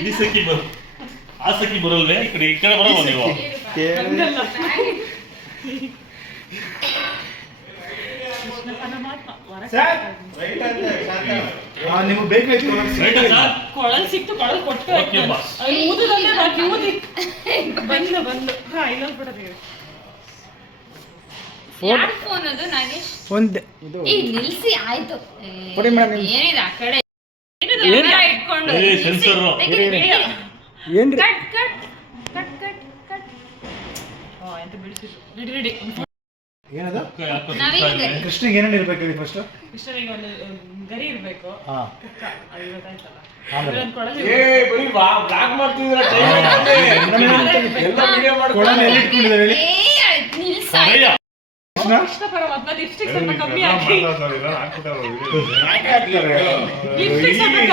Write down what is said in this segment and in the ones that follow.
ಈ ಸಖಿ ಆ ಸಖಿ ಬರಲ್ವೇ ಈ ಕಡೆ ಬರಲ್ವ ನೀವು ನಿಮ್ಗೆ ಬೇಕಾಯ್ತು ಕೊಳಲ್ ಸಿಕ್ತು ಕೊಳಲ್ ಕೊಟ್ಟು ಬಂದು ಬಂದು ಇಲ್ಲೊಂದು ಬಿಡೋದು ಫೋನ್ ಅದು ನಾಗೇಶ್ ಒಂದೇ ನಿಲ್ಸಿ ಆಯ್ತು ಕೊಡಿ ಮೇಡಮ್ ಏನಿದೆ ಆ ಕಡೆ ಇಟ್ಕೊಂಡು ಸೆನ್ಸರ್ ಏನ್ರಿ cut cut cut cut cut ಎಂತ ಬಿಡಿಸಿದ್ರು ರೆಡಿ ರೆಡಿ ಏನದು ನವೀನ್ ಕೃಷ್ಣಿಗೆ ಏನೇನು ಇರ್ಬೇಕು ಫಸ್ಟ್ ಕೃಷ್ಣನಿಗೆ ಒಂದು ಗರಿ ಇರ್ಬೇಕು ಹಾ ಅದು ಇವತ್ತಾಯ್ತಲ್ಲ ಆಮೇಲೆ ಒಂದು ಕೊಳಲು ಕೊಳನ ಎಲ್ಲಿ ಇಟ್ಕೊಂಡಿದ್ದಾರೆ ಹೇಳಿ ನಿಲ್ಸಾಯ್ತು ಕೃಷ್ಣ ಪರಮಾತ್ಮ ಲಿಪ್ಸ್ಟಿಕ್ ಸ್ವಲ್ಪ ಕಮ್ಮಿ ಹಾಕಿ ಲಿಪ್ಸ್ಟಿಕ್ ಸ್ವಲ್ಪ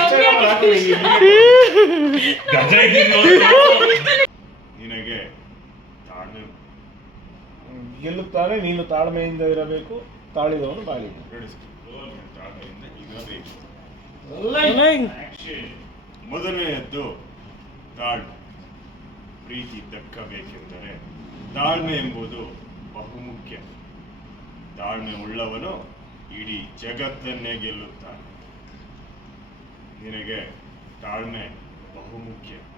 ಕಮ್ಮಿ ಹಾಕಿ ನಿನಗೆ ತಾಳ್ಮೆ ಗೆಲ್ಲುತ್ತಾನೆ ನೀನು ತಾಳ್ಮೆಯಿಂದ ಇರಬೇಕು ತಾಳಿದವನು ಬಾಳಿ ತಾಳ್ಮೆಯಿಂದ ಇರಬೇಕು. ಮೊದಲನೆಯದ್ದು ತಾಳ್ಮೆ. ಪ್ರೀತಿ ದಕ್ಕಬೇಕೆಂದರೆ ತಾಳ್ಮೆ ಎಂಬುದು ಬಹುಮುಖ್ಯ. ತಾಳ್ಮೆ ಉಳ್ಳವನು ಇಡೀ ಜಗತ್ತನ್ನೇ ಗೆಲ್ಲುತ್ತಾನೆ. ನಿನಗೆ ತಾಳ್ಮೆ ಬಹುಮುಖ್ಯ.